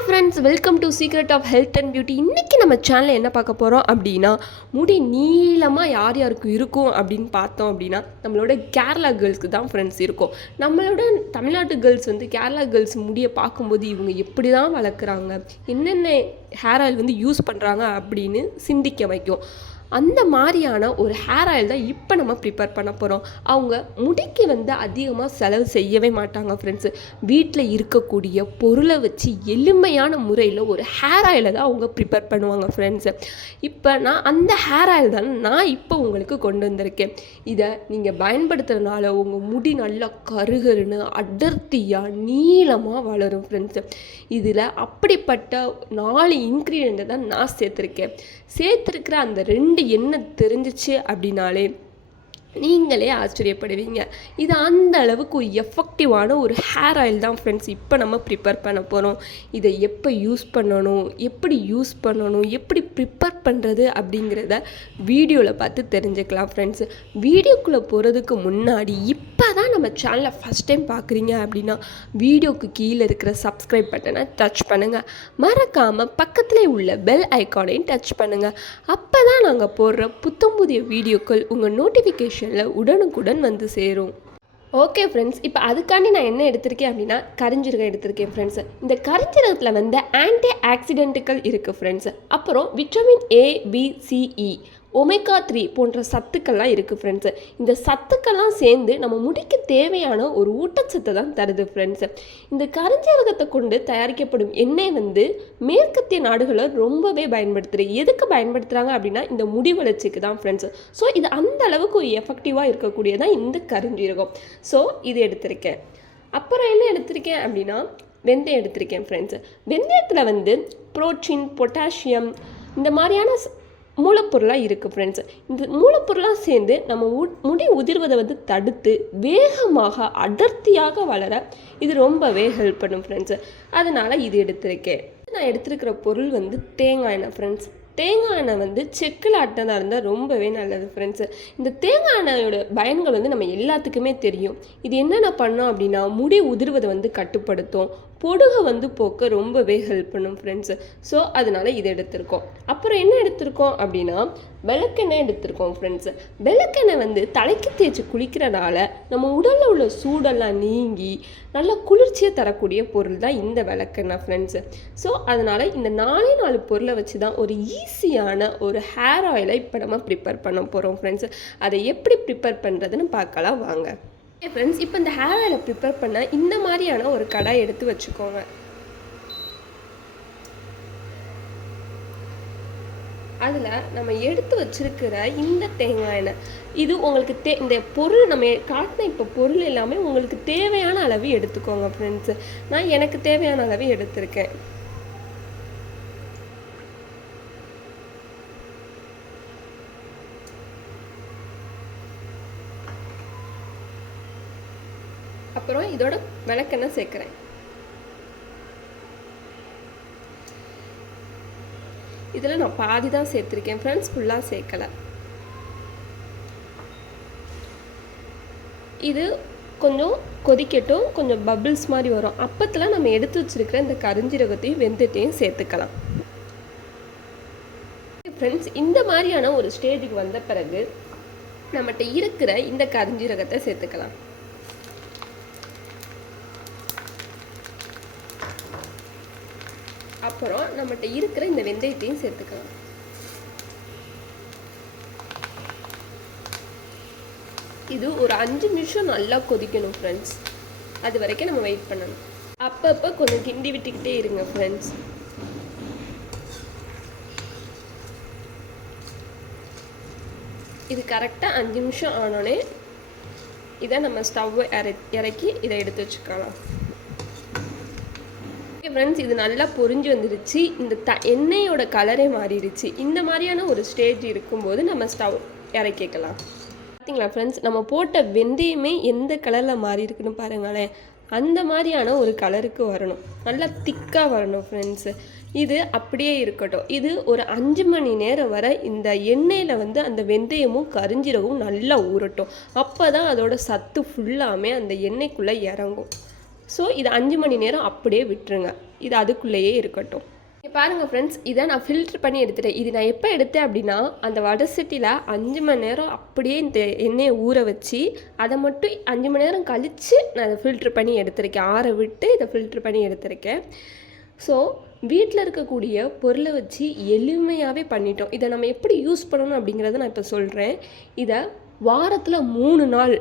Hi friends, welcome to secret of health and beauty. இன்றைக்கி நம்ம சேனலில் என்ன பார்க்க போகிறோம் அப்படின்னா, முடி நீளமாக யார் யாருக்கு இருக்கும் அப்படின்னு பார்த்தோம் அப்படின்னா, நம்மளோட கேரளா கேர்ள்ஸ்க்கு தான் ஃப்ரெண்ட்ஸ் இருக்கும். நம்மளோட தமிழ்நாட்டு கேர்ள்ஸ் வந்து கேரளா கேர்ள்ஸ் முடியை பார்க்கும்போது இவங்க எப்படி தான் வளர்க்குறாங்க, என்னென்ன ஹேர் ஆயில் வந்து யூஸ் பண்ணுறாங்க அப்படின்னு சிந்திக்க வைக்கும். அந்த மாதிரியான ஒரு ஹேர் ஆயில் தான் இப்போ நம்ம ப்ரிப்பேர் பண்ண போகிறோம். அவங்க முடிக்கு வந்து அதிகமாக செலவு செய்யவே மாட்டாங்க ஃப்ரெண்ட்ஸு. வீட்டில் இருக்கக்கூடிய பொருளை வச்சு எளிமையான முறையில் ஒரு ஹேர் ஆயிலை தான் அவங்க ப்ரிப்பேர் பண்ணுவாங்க ஃப்ரெண்ட்ஸு. இப்போ நான் அந்த ஹேர் ஆயில் தான் நான் இப்போ உங்களுக்கு கொண்டு வந்திருக்கேன். இதை நீங்கள் பயன்படுத்துறதுனால உங்கள் முடி நல்லா கருகருன்னு அடர்த்தியாக நீளமாக வளரும் ஃப்ரெண்ட்ஸு. இதில் அப்படிப்பட்ட 4 இன்க்ரீடியண்ட்டை தான் நான் சேர்த்துருக்கிற அந்த 2 என்ன தெரிஞ்சிச்சு அப்படின்னாலே நீங்களே ஆச்சரியப்படுவீங்க. இது அந்த அளவுக்கு ஒரு எஃபெக்டிவான ஒரு ஹேர் ஆயில் தான் ஃப்ரெண்ட்ஸ் இப்போ நம்ம ப்ரிப்பேர் பண்ண போகிறோம். இதை எப்போ யூஸ் பண்ணணும், எப்படி ப்ரிப்பேர் பண்ணுறது அப்படிங்கிறத வீடியோவில் பார்த்து தெரிஞ்சுக்கலாம் ஃப்ரெண்ட்ஸு. வீடியோக்குள்ளே போகிறதுக்கு முன்னாடி இப்போ தான் நம்ம சேனலை ஃபஸ்ட் டைம் பார்க்குறீங்க அப்படின்னா வீடியோக்கு கீழே இருக்கிற சப்ஸ்கிரைப் பட்டனை டச் பண்ணுங்கள். மறக்காமல் பக்கத்திலே உள்ள பெல் ஐக்கானையும் டச் பண்ணுங்கள். அப்போ தான் நாங்கள் போடுற புதிய வீடியோக்கள் உங்கள் நோட்டிஃபிகேஷன் உடனுக்குடன் வந்து சேரும். ஓகே ஃப்ரெண்ட்ஸ், இப்போ அதுக்காண்டி நான் என்ன எடுத்திருக்கேன் அப்படின்னா கரிஞ்சீரகம் எடுத்திருக்கேன் ஃப்ரெண்ட்ஸ். இந்த கரிஞ்சீரகத்தில் வந்து ஆன்டி ஆக்சிடென்ட்டுகள் இருக்குது ஃப்ரெண்ட்ஸ். அப்புறம் vitamin A, B, C, E, omega 3 போன்ற சத்துக்கள்லாம் இருக்குது ஃப்ரெண்ட்ஸு. இந்த சத்துக்கள்லாம் சேர்ந்து நம்ம முடிக்கு தேவையான ஒரு ஊட்டச்சத்தை தான் தருது ஃப்ரெண்ட்ஸு. இந்த கரிஞ்சீரகத்தை கொண்டு தயாரிக்கப்படும் எண்ணெய் வந்து மேற்கத்திய நாடுகளில் ரொம்பவே எதுக்கு பயன்படுத்துகிறாங்க அப்படின்னா இந்த முடி வளர்ச்சிக்கு தான் ஃப்ரெண்ட்ஸு. ஸோ இது அந்த அளவுக்கு ஒரு எஃபெக்டிவாக இருக்கக்கூடியதான் இந்த கரிஞ்சீரகம். ஸோ இது எடுத்திருக்கேன். அப்புறம் என்ன எடுத்திருக்கேன் அப்படின்னா வெந்தயம் எடுத்திருக்கேன் ஃப்ரெண்ட்ஸு. வெந்தயத்தில் வந்து புரோட்டீன், பொட்டாசியம் இந்த மாதிரியான மூலப்பொருளாக இருக்குது ஃப்ரெண்ட்ஸ். இந்த மூலப்பொருளாக சேர்ந்து நம்ம முடி உதிர்வதை வந்து தடுத்து வேகமாக அடர்த்தியாக வளர இது ரொம்பவே ஹெல்ப் பண்ணும் ஃப்ரெண்ட்ஸு. அதனால் இது எடுத்திருக்கேன். நான் எடுத்திருக்கிற பொருள் வந்து தேங்காய் எண்ணெய் ஃப்ரெண்ட்ஸ். தேங்காய் எண்ணெய் வந்து செக்கில் ஆட்டினதாக இருந்தால் ரொம்பவே நல்லது ஃப்ரெண்ட்ஸு. இந்த தேங்காய் எண்ணெயோட பயன்கள் வந்து நம்ம எல்லாத்துக்குமே தெரியும். இது என்னென்ன பண்ணோம் அப்படின்னா முடி உதிர்வதை வந்து கட்டுப்படுத்தும், பொடுகை வந்து போக்க ரொம்பவே ஹெல்ப் பண்ணும் ஃப்ரெண்ட்ஸு. ஸோ அதனால் இதை எடுத்திருக்கோம். அப்புறம் என்ன எடுத்திருக்கோம் அப்படின்னா விளக்கெண்ணெய் எடுத்திருக்கோம் ஃப்ரெண்ட்ஸு. விளக்கெண்ணெய் வந்து தலைக்கு தேய்ச்சி குளிக்கிறனால நம்ம உடலில் உள்ள சூடெல்லாம் நீங்கி நல்லா குளிர்ச்சியை தரக்கூடிய பொருள் தான் இந்த விளக்கெண்ணெய் ஃப்ரெண்ட்ஸு. ஸோ அதனால் இந்த 4 பொருளை வச்சு தான் ஒரு ஈஸியான ஒரு ஹேர் ஆயிலை இப்போ நம்ம ப்ரிப்பேர் பண்ண போகிறோம் ஃப்ரெண்ட்ஸு. அதை எப்படி ப்ரிப்பேர் பண்ணுறதுன்னு பார்க்கலாம் வாங்க. ஃப்ரெண்ட்ஸ், இப்போ இந்த ஹேர் ஆயிலை ப்ரிப்பேர் பண்ண இந்த மாதிரியான ஒரு கடாய் எடுத்து வச்சுக்கோங்க. அதில் நம்ம எடுத்து வச்சிருக்கிற இந்த தேங்காய் எண்ணெய் இது உங்களுக்கு இந்த பொருள் நம்ம காட்டின இப்போ பொருள் எல்லாமே உங்களுக்கு தேவையான அளவு எடுத்துக்கோங்க ஃப்ரெண்ட்ஸு. நான் எனக்கு தேவையான அளவு எடுத்திருக்கேன். அப்புறம் இதோட விளக்கெண்ணெய் சேர்க்குறேன். இதில் நான் பாதி தான் சேர்த்துருக்கேன் ஃப்ரெண்ட்ஸ், ஃபுல்லாக சேர்க்கலை. இது கொஞ்சம் கொதிக்கட்டும், கொஞ்சம் பபிள்ஸ் மாதிரி வரும். அப்பத்தில் நம்ம எடுத்து வச்சிருக்கிற இந்த கரிஞ்சீரகத்தையும் வெந்தயத்தையும் சேர்த்துக்கலாம் ஃப்ரெண்ட்ஸ். இந்த மாதிரியான ஒரு ஸ்டேஜுக்கு வந்த பிறகு நம்மகிட்ட இருக்கிற இந்த கரிஞ்சீரகத்தை சேர்த்துக்கலாம். அப்புறம் நம்மகிட்ட இருக்கிற இந்த வெந்தயத்தையும் சேர்த்துக்கலாம். இது ஒரு 5 நிமிஷம் நல்லா கொதிக்கணும் ஃப்ரெண்ட்ஸ். அது வரைக்கும் நம்ம வெயிட் பண்ணணும். அப்பப்போ கொஞ்சம் கிண்டி விட்டுக்கிட்டே இருங்க ஃப்ரெண்ட்ஸ். இது கரெக்டாக 5 நிமிஷம் ஆனோடனே இதை நம்ம ஸ்டவ்வை இறக்கி இதை எடுத்து வச்சுக்கலாம் ஃப்ரெண்ட்ஸ். இது நல்லா பொரிஞ்சு வந்துடுச்சு. இந்த எண்ணெயோட கலரே மாறிடுச்சு. இந்த மாதிரியான ஒரு ஸ்டேஜ் இருக்கும்போது நம்ம ஸ்டவ் இறக்கிக்கலாம். பார்த்தீங்களா ஃப்ரெண்ட்ஸ், நம்ம போட்ட வெந்தயமே எந்த கலரில் மாறி இருக்குன்னு பாருங்களேன். அந்த மாதிரியான ஒரு கலருக்கு வரணும், நல்லா திக்காக வரணும் ஃப்ரெண்ட்ஸு. இது அப்படியே இருக்கட்டும். இது ஒரு 5 மணி நேரம் வரை இந்த எண்ணெயில் வந்து அந்த வெந்தயமும் கரிஞ்சீரகமும் நல்லா ஊறட்டும். அப்போ தான் அதோட சத்து ஃபுல்லாமே அந்த எண்ணெய்க்குள்ளே இறங்கும். ஸோ இது 5 மணி நேரம் அப்படியே விட்டுருங்க. இது அதுக்குள்ளேயே இருக்கட்டும். இங்கே பாருங்கள் ஃப்ரெண்ட்ஸ், இதை நான் ஃபில்ட்ரு பண்ணி எடுத்துட்டேன். இது நான் எப்போ எடுத்தேன் அப்படின்னா, அந்த வடை சட்டியில் 5 மணி நேரம் அப்படியே இந்த எண்ணெயை ஊற வச்சு அதை மட்டும் 5 மணி நேரம் கழித்து நான் அதை ஃபில்ட்ரு பண்ணி எடுத்திருக்கேன். ஆற விட்டு இதை ஃபில்ட்ரு பண்ணி எடுத்திருக்கேன். ஸோ வீட்டில் இருக்கக்கூடிய பொருளை வச்சு எளிமையாகவே பண்ணிட்டோம். இதை நம்ம எப்படி யூஸ் பண்ணணும் அப்படிங்கிறத நான் இப்போ சொல்கிறேன். இதை வாரத்தில் 3 நாள்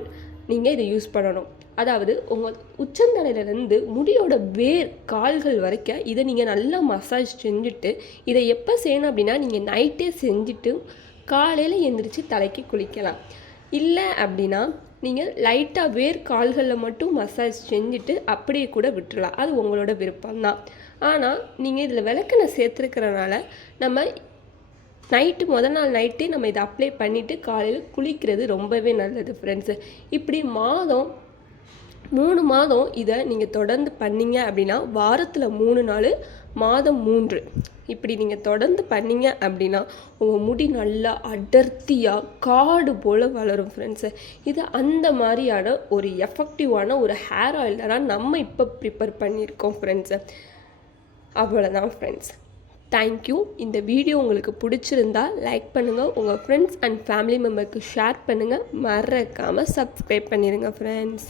நீங்கள் இதை யூஸ் பண்ணணும். அதாவது உங்கள் உச்சந்தலையிலேருந்து முடியோட வேர் கால்கள் வரைக்கும் இதை நீங்கள் நல்லா மசாஜ் செஞ்சுட்டு, இதை எப்போ செய்யணும் அப்படின்னா, நீங்கள் நைட்டே செஞ்சுட்டு காலையில் எழுந்திரிச்சு தலைக்கு குளிக்கலாம். இல்லை அப்படின்னா நீங்கள் லைட்டாக வேர் கால்களில் மட்டும் மசாஜ் செஞ்சுட்டு அப்படியே கூட விட்டுறலாம். அது உங்களோட விருப்பம்தான். ஆனால் நீங்கள் இதில் விளக்கெண்ணெய் சேர்த்துருக்கிறனால நம்ம முதல் நாள் நைட்டே நம்ம இதை அப்ளை பண்ணிவிட்டு காலையில் குளிக்கிறது ரொம்பவே நல்லது ஃப்ரெண்ட்ஸு. இப்படி 3 மாதம் இதை நீங்கள் தொடர்ந்து பண்ணிங்க அப்படின்னா, வாரத்தில் 3 நாள், மாதம் 3 இப்படி நீங்கள் தொடர்ந்து பண்ணிங்க அப்படின்னா உங்கள் முடி நல்லா அடர்த்தியாக காடு போல் வளரும் ஃப்ரெண்ட்ஸு. இது அந்த மாதிரியான ஒரு எஃபெக்டிவான ஒரு ஹேர் ஆயில் தான் நம்ம இப்போ ப்ரிப்பேர் பண்ணியிருக்கோம் ஃப்ரெண்ட்ஸு. அவ்வளோதான் ஃப்ரெண்ட்ஸ். தேங்க்யூ. இந்த வீடியோ உங்களுக்கு பிடிச்சிருந்தா லைக் பண்ணுங்கள், உங்கள் ஃப்ரெண்ட்ஸ் அண்ட் ஃபேமிலி மெம்பருக்கு ஷேர் பண்ணுங்கள், மறக்காமல் சப்ஸ்கிரைப் பண்ணிடுங்க ஃப்ரெண்ட்ஸ்.